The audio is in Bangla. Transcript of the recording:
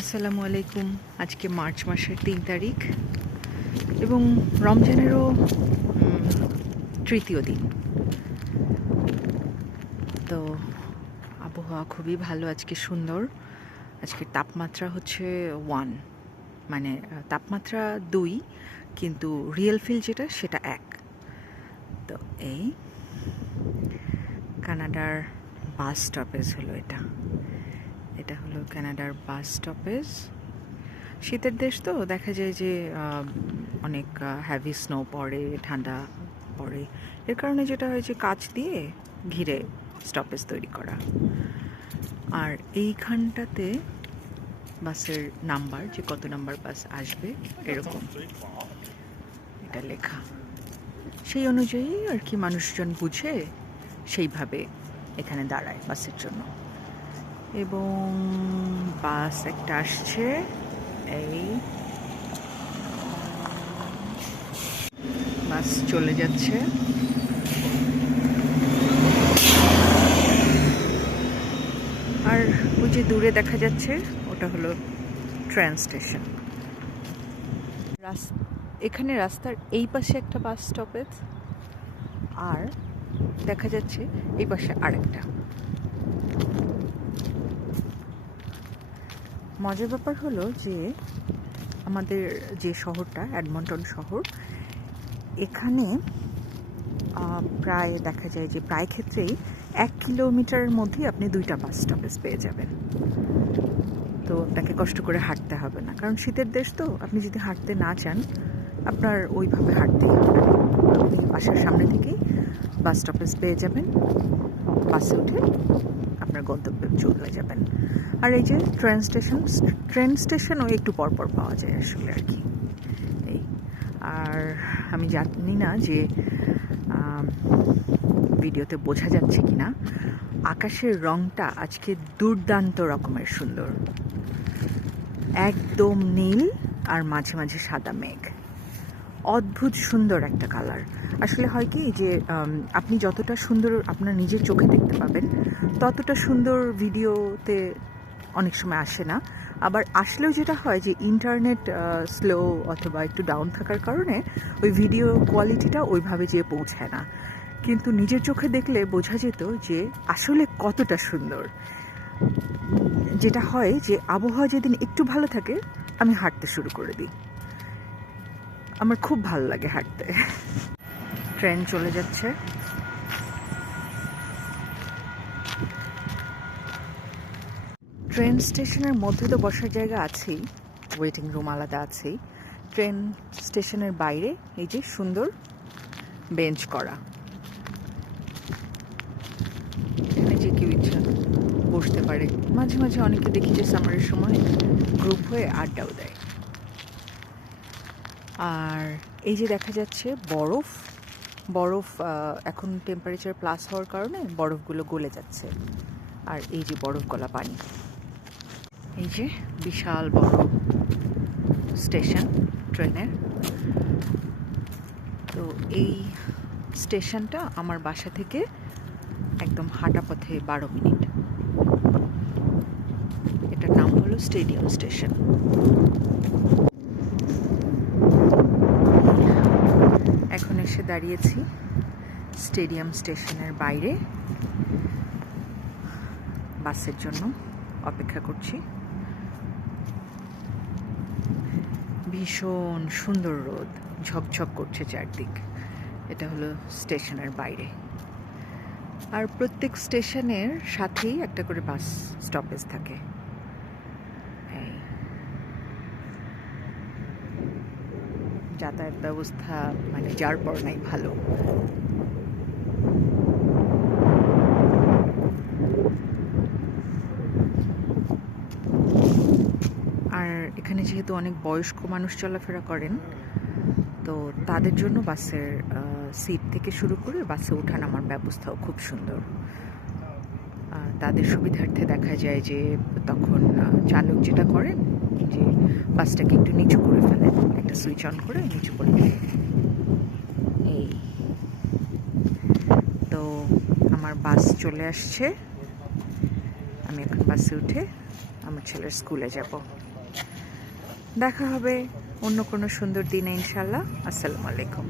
আসসালামু আলাইকুম। আজকে মার্চ মাসের তিন তারিখ এবং রমজানেরও তৃতীয় দিন। তো আবহাওয়া খুবই ভালো, আজকে সুন্দর। আজকের তাপমাত্রা হচ্ছে ওয়ান মানে তাপমাত্রা দুই, কিন্তু রিয়েল ফিল যেটা সেটা এক। তো এই কানাডার বাস স্টপেজ হলো এটা। এটা হলো কানাডার বাস স্টপেজ শীতের দেশ তো, দেখা যায় যে অনেক হ্যাভি স্নো পড়ে, ঠান্ডা পড়ে। এর কারণে যেটা হয় যে, কাচ দিয়ে ঘিরে স্টপেজ তৈরি করা। আর এইখানটাতে বাসের নাম্বার, যে কত নাম্বার বাস আসবে, এরকম। এটা লেখা। সেই অনুযায়ী আর কি মানুষজন বুঝে সেইভাবে এখানে দাঁড়ায় বাসের জন্য। এবং বাস একটা আসছে। এই বাস চলে যাচ্ছে। আর ওই যে দূরে দেখা যাচ্ছে, ওটা হলো ট্রেন স্টেশন। এখানে রাস্তার এই পাশে একটা বাস স্টপেজ, আর দেখা যাচ্ছে এই পাশে আরেকটা। মজার ব্যাপার হলো যে আমাদের যে শহরটা, অ্যাডমন্টন শহর, এখানে প্রায় দেখা যায় যে প্রায় ক্ষেত্রেই এক কিলোমিটারের মধ্যেই আপনি দুইটা বাস স্টপেজ পেয়ে যাবেন। তো আপনাকে কষ্ট করে হাঁটতে হবে না। কারণ শীতের দেশ তো, আপনি যদি হাঁটতে না চান, আপনার ওইভাবে হাঁটতেই হবে আপনি বাসার সামনে থেকেই বাস স্টপেজ পেয়ে যাবেন। বাসে উঠে আপনার গন্তব্যে চলে যাবেন। আর এই যে ট্রেন স্টেশন ট্রেন স্টেশনও একটু পরপর পাওয়া যায় আসলে আর কি। এই, আর আমি জানি না যে ভিডিওতে বোঝা যাচ্ছে কি না, আকাশের রংটা আজকে দুর্দান্ত রকমের সুন্দর। একদম নীল আর মাঝে মাঝে সাদা মেঘ। অদ্ভুত সুন্দর একটা কালার আসলে হয় কি যে আপনি যতটা সুন্দর আপনার নিজের চোখে দেখতে পাবেন, ততটা সুন্দর ভিডিওতে অনেক সময় আসে না। আবার আসলেও যেটা হয় যে ইন্টারনেট স্লো অথবা একটু ডাউন থাকার কারণে ওই ভিডিও কোয়ালিটিটা ওইভাবে যেয়ে পৌঁছায় না। কিন্তু নিজের চোখে দেখলে বোঝা যেত যে, আসলে কতটা সুন্দর। যেটা হয় যে, আবহাওয়া যেদিন একটু ভালো থাকে, আমি হাঁটতে শুরু করে দিই। আমার খুব ভালো লাগে হাঁটতে। ট্রেন চলে যাচ্ছে। ট্রেন স্টেশনের মধ্যে তো বসার জায়গা আছেই ওয়েটিং রুম আলাদা আছেই। ট্রেন স্টেশনের বাইরে এই যে সুন্দর বেঞ্চ করা। যে কেউ ইচ্ছা বসতে পারে। মাঝে মাঝে অনেকে দেখি যে সামারের সময় গ্রুপ হয়ে আড্ডাও দেয়। আর এই যে দেখা যাচ্ছে বরফ বরফ এখন টেম্পারেচার প্লাস হওয়ার কারণে বরফগুলো গলে যাচ্ছে। আর এই যে বরফ গলা পানি। এই যে বিশাল বড় স্টেশন ট্রেনের। তো এই স্টেশনটা আমার বাসা থেকে একদম হাঁটা পথে বারো মিনিট। এটার নাম হলো স্টেডিয়াম স্টেশন এখন এসে দাঁড়িয়েছি স্টেডিয়াম স্টেশনের বাইরে। বাসের জন্য অপেক্ষা করছি। ভীষণ সুন্দর রোদ, ঝকঝক করছে চারদিক। এটা হলো স্টেশনের বাইরে। আর প্রত্যেক স্টেশনের সাথেই একটা করে বাস স্টপেজ থাকে। যাতায়াত ব্যবস্থা মানে যার পর নাই ভালো। আর এখানে যেহেতু অনেক বয়স্ক মানুষ চলাফেরা করেন, তো তাদের জন্য বাসের সিট থেকে শুরু করে বাসে ওঠানামার ব্যবস্থাও খুব সুন্দর। তাদের সুবিধার্থে দেখা যায় যে তখন চালক যেটা করেন, যে বাসটাকে একটু নিচু করে ফেলেন, একটা সুইচ অন করে নিচু করে ফেলেন। এই। তো আমার বাস চলে আসছে। আমি এখন বাসে উঠে আমার ছেলের স্কুলে যাব। দেখা হবে অন্য কোনো সুন্দর দিনে ইনশাল্লাহ আসসালামু আলাইকুম।